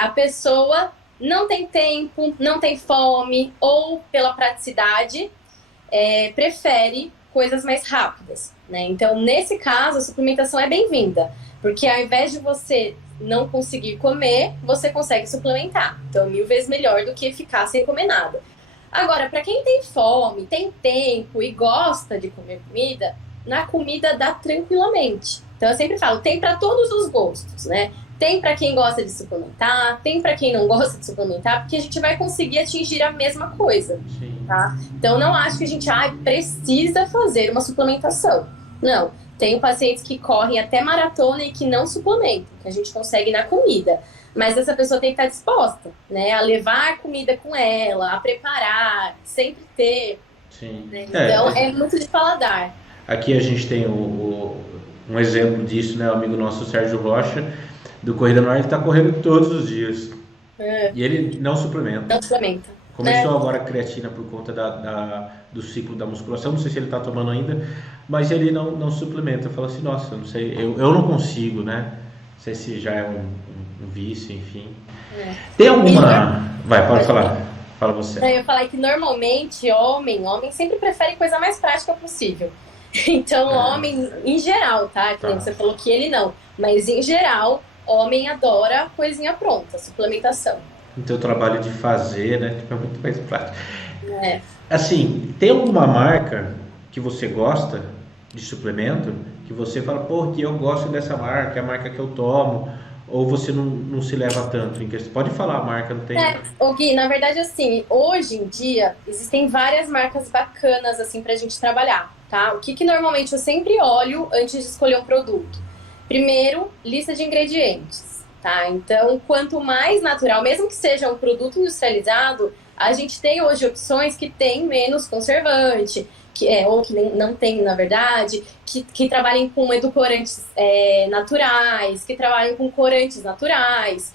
a pessoa não tem tempo, não tem fome, ou pela praticidade, prefere coisas mais rápidas, né? Então, nesse caso, a suplementação é bem-vinda, porque ao invés de você não conseguir comer, você consegue suplementar. Então, 1000 vezes melhor do que ficar sem comer nada. Agora, para quem tem fome, tem tempo e gosta de comer comida, na comida dá tranquilamente. Então, eu sempre falo, tem para todos os gostos, né? Tem para quem gosta de suplementar, tem para quem não gosta de suplementar, porque a gente vai conseguir atingir a mesma coisa, tá? Então, não acho que a gente precisa fazer uma suplementação. Não, tenho pacientes que correm até maratona e que não suplementam, que a gente consegue na comida. Mas essa pessoa tem que estar disposta, né, a levar a comida com ela, a preparar, sempre ter. Sim. Né? Então, é muito de paladar. Aqui a gente tem um exemplo disso, né? O amigo nosso, Sérgio Rocha, do Corrida no Ar, ele está correndo todos os dias. E ele não suplementa. Não suplementa. Começou agora a creatina por conta do ciclo da musculação, não sei se ele está tomando ainda, mas ele não suplementa. Fala assim, nossa, não sei, eu não consigo, né? Não sei se já é um vício, enfim. Tem alguma... Vai, pode falar. Fala você. Eu ia falar que normalmente homem sempre prefere coisa mais prática possível. Então, homem, em geral, tá? Que nem você falou que ele não. Mas, em geral, homem adora coisinha pronta, suplementação. O teu trabalho de fazer, né? É muito mais prático. Assim, tem alguma marca que você gosta de suplemento? Que você fala, pô, que eu gosto dessa marca, é a marca que eu tomo. Ou você não se leva tanto em questão? Pode falar a marca, não tem... Gui, na verdade, assim, hoje em dia, existem várias marcas bacanas, assim, pra gente trabalhar, tá? O que normalmente eu sempre olho antes de escolher um produto? Primeiro, lista de ingredientes, tá? Então, quanto mais natural, mesmo que seja um produto industrializado, a gente tem hoje opções que tem menos conservante, ou que não tem, na verdade, que trabalhem com edulcorantes naturais, que trabalhem com corantes naturais.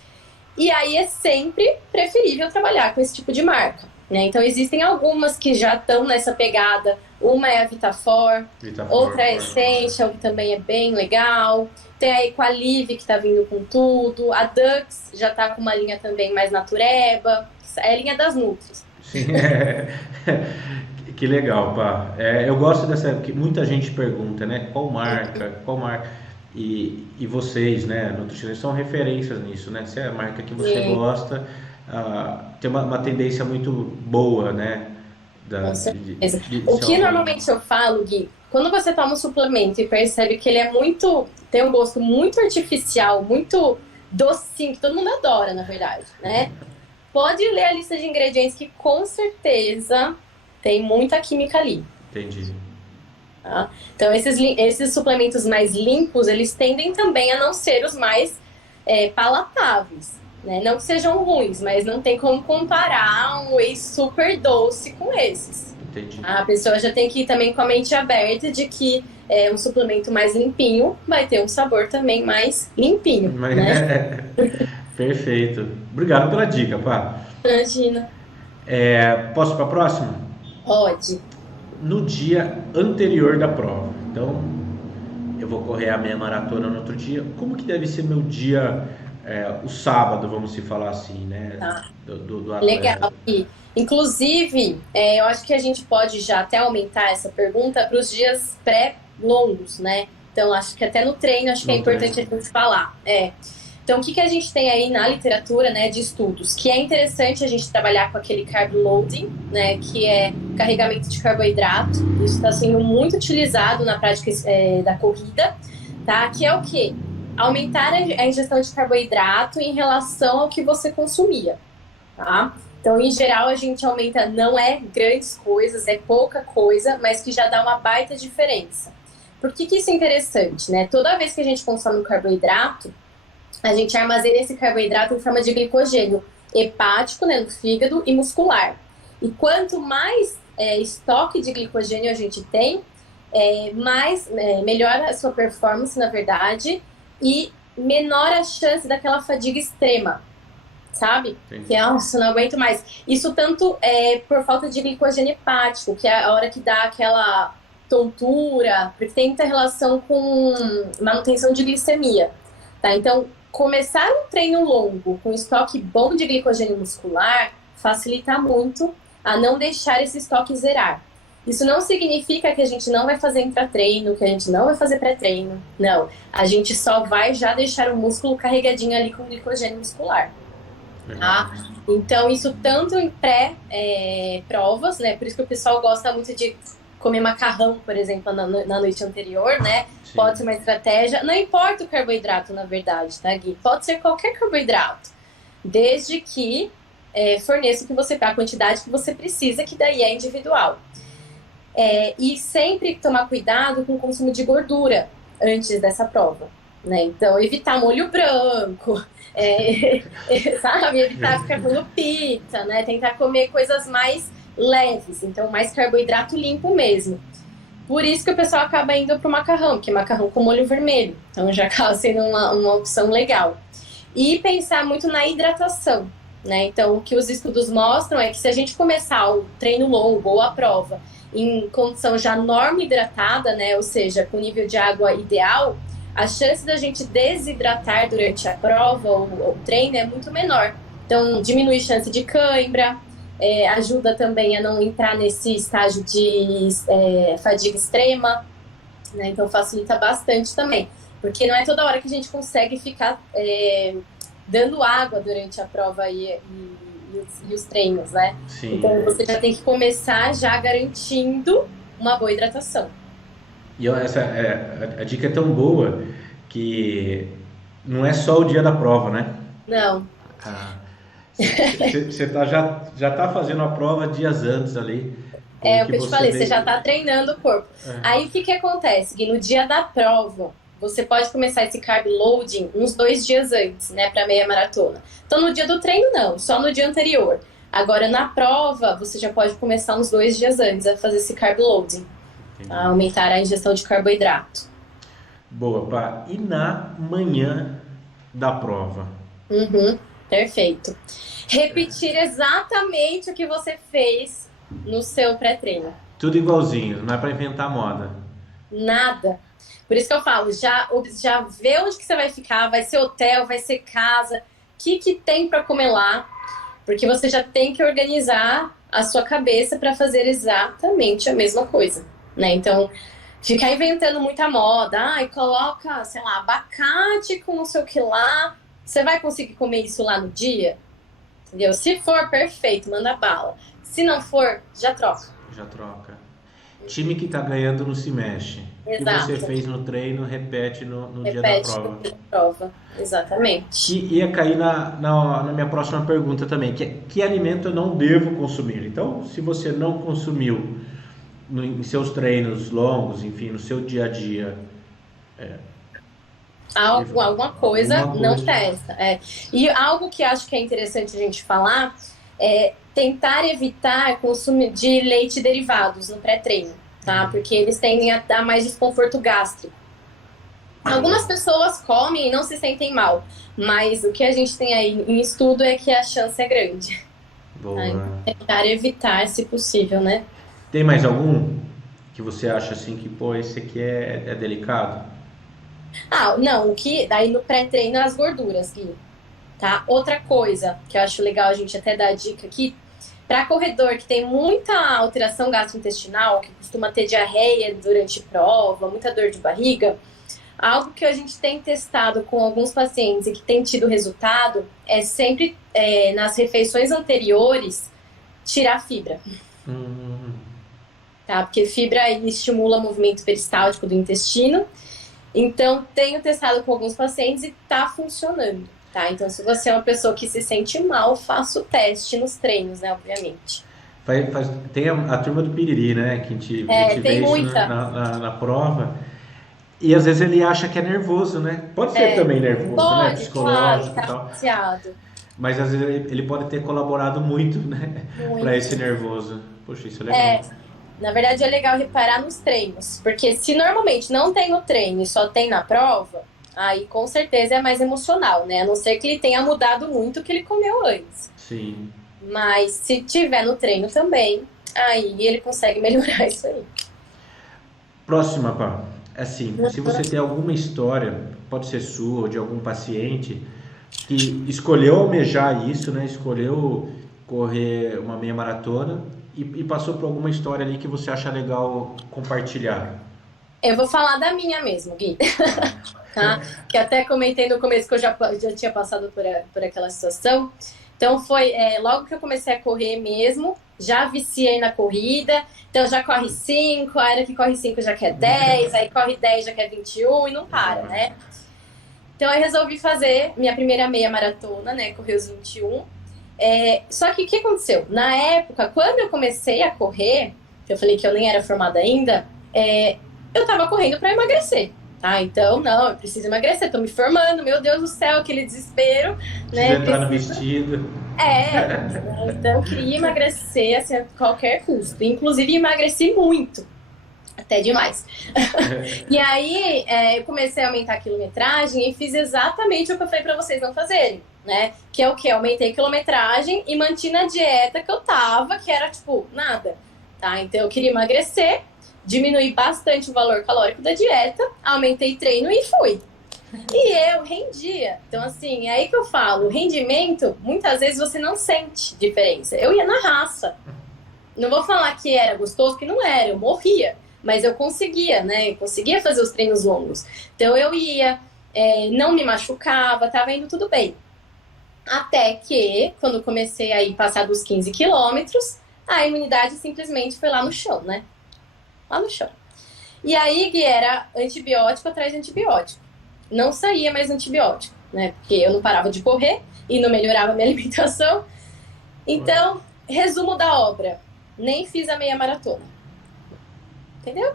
E aí é sempre preferível trabalhar com esse tipo de marca, né? Então existem algumas que já estão nessa pegada. Uma é a Vitafor, outra é a Essential, que também é bem legal. Tem a Equalive, que está vindo com tudo. A Dux já está com uma linha também mais natureba. É a linha das Nutris. Sim, que legal, pá. Eu gosto dessa, que muita gente pergunta, né? Qual marca? E vocês, né, nutricionistas, são referências nisso, né? Se é a marca que você gosta, tem uma tendência muito boa, né? Com certeza. O que normalmente eu falo, Gui, quando você toma um suplemento e percebe que ele é tem um gosto muito artificial, muito docinho, que todo mundo adora, na verdade, né? Pode ler a lista de ingredientes que com certeza tem muita química ali. Entendi. Tá? Então, esses suplementos mais limpos, eles tendem também a não ser os mais palatáveis. Né? Não que sejam ruins, mas não tem como comparar um whey super doce com esses. Entendi. A pessoa já tem que ir também com a mente aberta de que um suplemento mais limpinho vai ter um sabor também mais limpinho. Né? Perfeito. Obrigado pela dica, Pá. Imagina. Posso ir para a próxima? Pode. No dia anterior da prova. Então, eu vou correr a minha maratona no outro dia. Como que deve ser meu dia, o sábado, vamos se falar assim, né? Tá. Do atleta. Legal. E, inclusive, eu acho que a gente pode já até aumentar essa pergunta para os dias pré-longos, né? Então, acho que até no treino, acho que é importante a gente falar. Então, o que a gente tem aí na literatura, né, de estudos? Que é interessante a gente trabalhar com aquele carb loading, né, que é carregamento de carboidrato. Isso está sendo muito utilizado na prática da corrida, tá? Que é o quê? Aumentar a ingestão de carboidrato em relação ao que você consumia, tá? Então, em geral, a gente aumenta, não é grandes coisas, é pouca coisa, mas que já dá uma baita diferença. Por que isso é interessante, né? Toda vez que a gente consome um carboidrato, a gente armazena esse carboidrato em forma de glicogênio hepático, né, no fígado, e muscular. E quanto mais estoque de glicogênio a gente tem, melhora a sua performance, na verdade, e menor a chance daquela fadiga extrema, sabe? Entendi. Que nossa, não aguento mais. Isso tanto por falta de glicogênio hepático, que é a hora que dá aquela tontura, porque tem muita relação com manutenção de glicemia, tá? Então, começar um treino longo com estoque bom de glicogênio muscular facilita muito a não deixar esse estoque zerar. Isso não significa que a gente não vai fazer intra-treino, que a gente não vai fazer pré-treino. Não, a gente só vai já deixar o músculo carregadinho ali com glicogênio muscular. Tá? Então, isso tanto em pré-provas, né? Por isso que o pessoal gosta muito de comer macarrão, por exemplo, na noite anterior, né? Sim. Pode ser uma estratégia. Não importa o carboidrato, na verdade, tá, Gui? Pode ser qualquer carboidrato, desde que forneça a quantidade que você precisa, que daí é individual. E sempre tomar cuidado com o consumo de gordura antes dessa prova, né? Então, evitar molho branco, sabe? Evitar ficar comendo pizza, né? Tentar comer coisas mais leves, então mais carboidrato limpo mesmo. Por isso que o pessoal acaba indo pro macarrão, porque macarrão com molho vermelho, então já acaba sendo uma opção legal. E pensar muito na hidratação, né? Então, o que os estudos mostram é que se a gente começar o treino longo ou a prova em condição já norma hidratada, né? Ou seja, com nível de água ideal, a chance da gente desidratar durante a prova ou o treino é muito menor. Então, diminui a chance de cãibra, ajuda também a não entrar nesse estágio de fadiga extrema, né? Então facilita bastante também, porque não é toda hora que a gente consegue ficar dando água durante a prova e os treinos, né? Sim. Então você já tem que começar já garantindo uma boa hidratação. E a dica é tão boa que não é só o dia da prova, né? Não. Você já está fazendo a prova dias antes ali. O que eu te falei, você já está treinando o corpo. Aí o que acontece? Que no dia da prova, você pode começar esse carb loading uns 2 dias antes, né, para meia maratona. Então no dia do treino não, só no dia anterior. Agora na prova, você já pode começar uns 2 dias antes a fazer esse carb loading, a aumentar a ingestão de carboidrato. Boa, Pá. E na manhã da prova? Perfeito. Repetir exatamente o que você fez no seu pré-treino. Tudo igualzinho, não é para inventar moda. Nada. Por isso que eu falo, já vê onde que você vai ficar, vai ser hotel, vai ser casa, o que tem para comer lá, porque você já tem que organizar a sua cabeça para fazer exatamente a mesma coisa, né? Então, ficar inventando muita moda, coloca, sei lá, abacate com não sei o que lá. Você vai conseguir comer isso lá no dia? Entendeu? Se for, perfeito, manda bala. Se não for, já troca. Já troca. Time que está ganhando não se mexe. O que você Exato. fez no treino, repete no dia da Repete prova. na prova. Exatamente. Que ia cair na minha próxima pergunta também, que alimento eu não devo consumir? Então, se você não consumiu em seus treinos longos, enfim, no seu dia a dia, Alguma coisa alguma não coisa. testa. E algo que acho que é interessante a gente falar é tentar evitar consumo de leite derivados no pré-treino, tá? Porque eles tendem a dar mais desconforto gástrico. Algumas pessoas comem e não se sentem mal, mas o que a gente tem aí em estudo é que a chance é grande. Tá? Boa. Então, tentar evitar, se possível, né? Tem mais algum que você acha assim que, pô, esse aqui é delicado? Não, o que daí no pré-treino é as gorduras, Gui, tá? Outra coisa que eu acho legal a gente até dar a dica aqui, para corredor que tem muita alteração gastrointestinal, que costuma ter diarreia durante prova, muita dor de barriga, algo que a gente tem testado com alguns pacientes e que tem tido resultado é sempre nas refeições anteriores tirar fibra, tá? Porque fibra aí estimula o movimento peristáltico do intestino. Então, tenho testado com alguns pacientes e tá funcionando, tá? Então, se você é uma pessoa que se sente mal, faça o teste nos treinos, né? Obviamente. Tem a turma do piriri, né? Que a gente Tem vê isso muita. na prova. E às vezes ele acha que é nervoso, né? Pode ser também nervoso, né? Pode, claro, Psicológico e tá tal. associado. Mas às vezes ele pode ter colaborado muito, né? Para esse Muito. nervoso. Poxa, isso é legal. Na verdade, é legal reparar nos treinos, porque se normalmente não tem no treino e só tem na prova, aí com certeza é mais emocional, né? A não ser que ele tenha mudado muito o que ele comeu antes. Sim. Mas se tiver no treino também, aí ele consegue melhorar isso aí. Próxima, pá. Assim, se você tem alguma história, pode ser sua ou de algum paciente, que escolheu almejar isso, né? Escolheu correr uma meia maratona e passou por alguma história ali que você acha legal compartilhar. Eu vou falar da minha mesmo, Gui. Tá? Que até comentei no começo que eu já tinha passado por aquela situação. Então foi logo que eu comecei a correr mesmo, já viciei na corrida, então já corre 5, a hora que corre 5 já quer 10, aí corre 10 já quer 21 e não para, né? Então eu resolvi fazer minha primeira meia maratona, né? Correr os 21. Só que o que aconteceu? Na época, quando eu comecei a correr, que eu falei que eu nem era formada ainda, eu tava correndo para emagrecer. Tá, então, não, eu preciso emagrecer, tô me formando, meu Deus do céu, aquele desespero, né? Precisa entrar no vestido. Então eu queria emagrecer assim, a qualquer custo. Inclusive, emagreci muito, até demais. E aí, eu comecei a aumentar a quilometragem e fiz exatamente o que eu falei pra vocês não fazerem, né? Que é o quê? Aumentei a quilometragem e mantive a dieta que eu tava, que era, tipo, nada, tá? Então, eu queria emagrecer, diminuí bastante o valor calórico da dieta, aumentei treino e fui. E eu rendia. Então, assim, é aí que eu falo, o rendimento, muitas vezes você não sente diferença. Eu ia na raça. Não vou falar que era gostoso, que não era, eu morria. Mas eu conseguia, né? Eu conseguia fazer os treinos longos. Então, eu ia, não me machucava, tava indo tudo bem. Até que, quando comecei a ir passar dos 15 quilômetros, a imunidade simplesmente foi lá no chão, né? Lá no chão. E aí, Gui, era antibiótico atrás de antibiótico. Não saía mais antibiótico, né? Porque eu não parava de correr e não melhorava a minha alimentação. Então, resumo da obra. Nem fiz a meia maratona. Entendeu?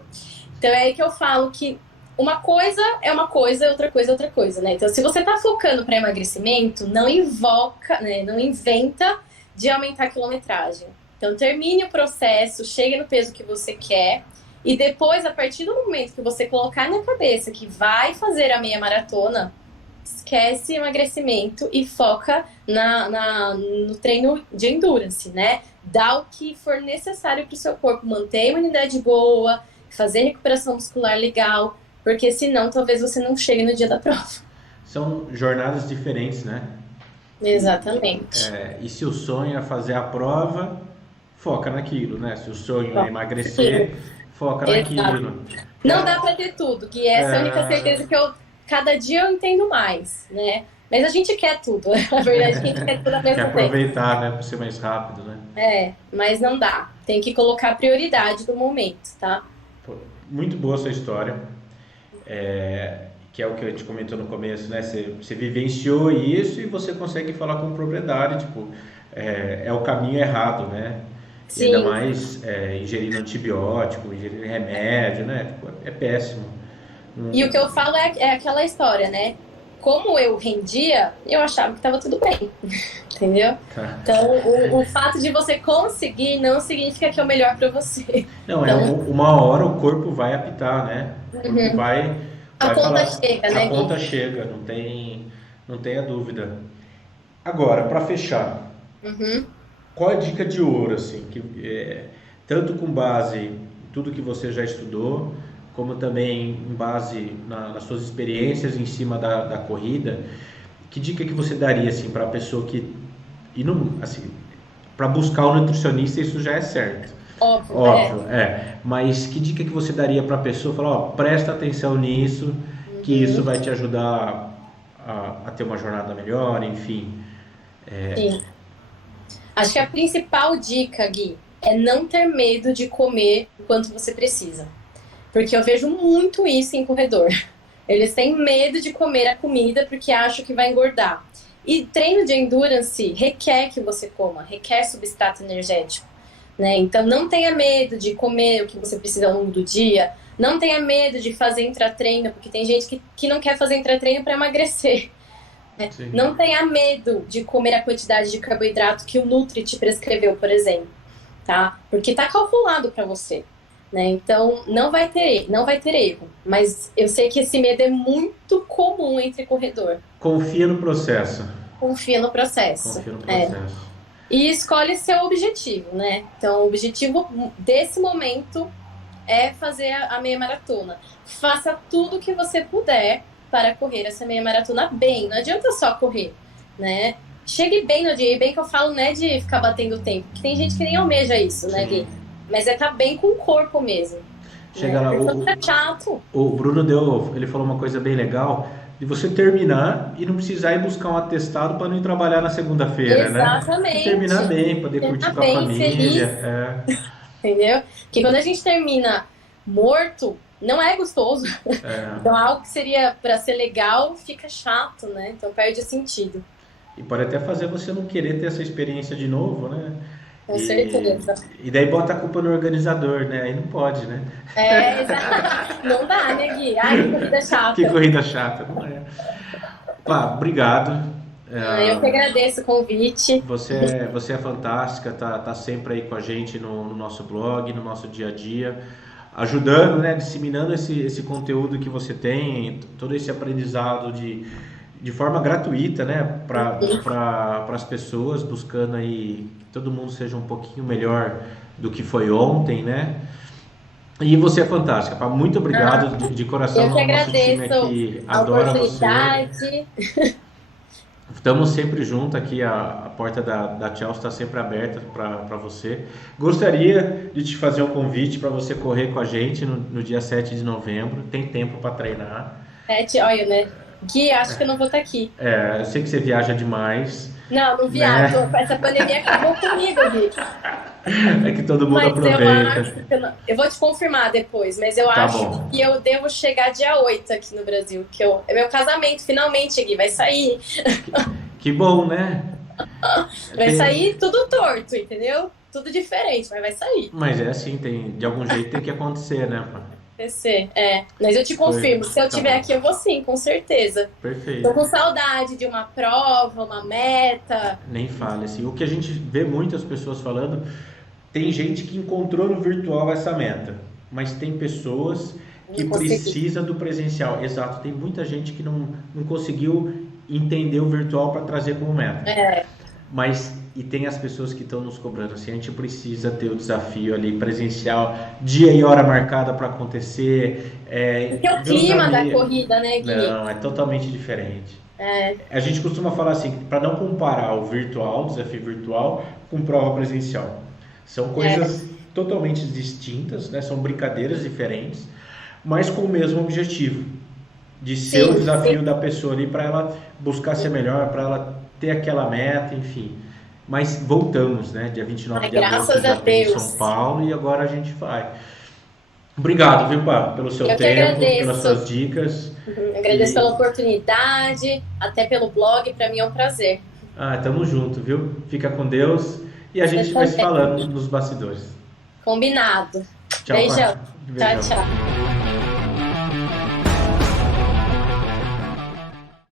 Então é aí que eu falo que uma coisa é uma coisa, outra coisa é outra coisa, né? Então, se você tá focando para emagrecimento, não invoca, né? Não inventa de aumentar a quilometragem. Então, termine o processo, chegue no peso que você quer. E depois, a partir do momento que você colocar na cabeça que vai fazer a meia maratona, esquece emagrecimento e foca no treino de endurance, né? Dá o que for necessário para o seu corpo manter a imunidade boa, fazer recuperação muscular legal, porque senão talvez você não chegue no dia da prova. São jornadas diferentes, né? Exatamente. E se o sonho é fazer a prova, foca naquilo, né? Se o sonho é emagrecer, foca naquilo. Não dá para ter tudo, que essa é a única certeza que cada dia eu entendo mais, né? Mas a gente quer tudo, na verdade, a gente quer tudo ao Quer mesmo tempo. aproveitar, né, para ser mais rápido, né? Mas não dá. Tem que colocar a prioridade do momento, tá? Pô, muito boa essa história, que é o que a gente comentou no começo, né? Você vivenciou isso e você consegue falar com propriedade, tipo, é o caminho errado, né? E ainda Sim. mais ingerindo antibiótico, ingerindo remédio, né? Tipo, é péssimo. E o que eu falo é aquela história, né? Como eu rendia, eu achava que estava tudo bem, entendeu? Tá. Então, o fato de você conseguir não significa que é o melhor para você. Não, Então, uma hora o corpo vai apitar, né? O corpo a vai conta falar, chega, a né, conta Gui? chega, não tenha dúvida. Agora, para fechar, Uhum. qual a dica de ouro, assim, tanto com base em tudo que você já estudou, como também em base nas suas experiências em cima da corrida, que dica que você daria, assim, para a pessoa que, e não, assim, para buscar o nutricionista, isso já é certo. Óbvio, Óbvio, mas que dica que você daria para a pessoa, falar, ó, presta atenção nisso, que isso Uhum. vai te ajudar a ter uma jornada melhor, enfim. Sim. Acho que a principal dica, Gui, é não ter medo de comer o quanto você precisa. Porque eu vejo muito isso em corredor. Eles têm medo de comer a comida porque acham que vai engordar. E treino de endurance requer que você coma, requer substrato energético, né? Então não tenha medo de comer o que você precisa ao longo do dia. Não tenha medo de fazer intratreino, porque tem gente que não quer fazer intratreino para emagrecer. Sim. Não tenha medo de comer a quantidade de carboidrato que o Nutri te prescreveu, por exemplo, tá? Porque está calculado para você, né? Então não vai ter erro. Mas eu sei que esse medo é muito comum entre corredor. Confia no processo. Confia no processo. Confia no processo. E escolhe seu objetivo, né? Então o objetivo desse momento é fazer a meia maratona. Faça tudo o que você puder para correr essa meia maratona bem. Não adianta só correr, né? Chegue bem no dia. E bem que eu falo, né, de ficar batendo tempo. Porque tem gente que nem almeja isso, né, Gui? Mas é tá bem com o corpo mesmo. Chega né? lá, É chato. o Bruno ele falou uma coisa bem legal, de você terminar e não precisar ir buscar um atestado para não ir trabalhar na segunda-feira, né? Você Exatamente. terminar bem, poder curtir Terminar com a bem, família. feliz, entendeu? Porque quando a gente termina morto, não é gostoso. Então, algo que seria para ser legal fica chato, né? Então, perde o sentido. E pode até fazer você não querer ter essa experiência de novo, né? Com certeza. E daí bota a culpa no organizador, né? Aí não pode, né? Não dá, né, Gui? Ai, que corrida chata. Que corrida chata, não é? Pá, obrigado. Eu que agradeço o convite. Você é fantástica, tá sempre aí com a gente no nosso blog, no nosso dia a dia, ajudando, né, disseminando esse conteúdo que você tem, todo esse aprendizado de forma gratuita, né, para as pessoas, buscando aí que todo mundo seja um pouquinho melhor do que foi ontem, né? E você é fantástica, pá. Muito obrigado de coração. Eu que Nosso time agradeço aqui a adora você. oportunidade. Estamos sempre juntos aqui, a porta da Chelsea está sempre aberta para você. Gostaria de te fazer um convite para você correr com a gente no dia 7 de novembro. Tem tempo para treinar. Olha, né? Gui, acho que eu não vou estar aqui. Eu sei que você viaja demais. Não viajo. Né? Essa pandemia acabou comigo, Gui. É que todo mundo aproveita. Eu vou te confirmar depois, mas eu acho que eu devo chegar dia 8 aqui no Brasil. É meu casamento, finalmente, Gui, vai sair. Que bom, né? Vai sair tudo torto, entendeu? Tudo diferente, mas vai sair. Mas é assim, de algum jeito tem que acontecer, né? Mas eu te confirmo, se eu estiver aqui, eu vou sim, com certeza. Perfeito. Tô com saudade de uma prova, uma meta. Nem fale, assim, o que a gente vê muitas pessoas falando, tem gente que encontrou no virtual essa meta, mas tem pessoas que precisam do presencial. Exato, tem muita gente que não conseguiu entender o virtual para trazer como meta. E tem as pessoas que estão nos cobrando, assim, a gente precisa ter o desafio ali presencial, dia e hora marcada para acontecer. Porque é o clima da corrida, né, Gui? Não, é totalmente diferente. A gente costuma falar assim, para não comparar o virtual, o desafio virtual, com prova presencial. São coisas totalmente distintas, né? São brincadeiras diferentes, mas com o mesmo objetivo. de ser o Sim, desafio sim. da pessoa ali para ela buscar ser melhor, para ela ter aquela meta, enfim. Mas voltamos, né? Dia 29 Ai, de agosto graças a já tem em São Deus. Paulo e agora a gente vai. Obrigado, viu, Pá, pelo seu Eu que tempo, pelas agradeço. suas dicas. Agradeço pela E oportunidade, até pelo blog, para mim é um prazer. tamo junto, viu? Fica com Deus e a Você gente vai se também. falando nos bastidores. Combinado. Tchau, Pá. Beijão. Tchau, Beijão. tchau.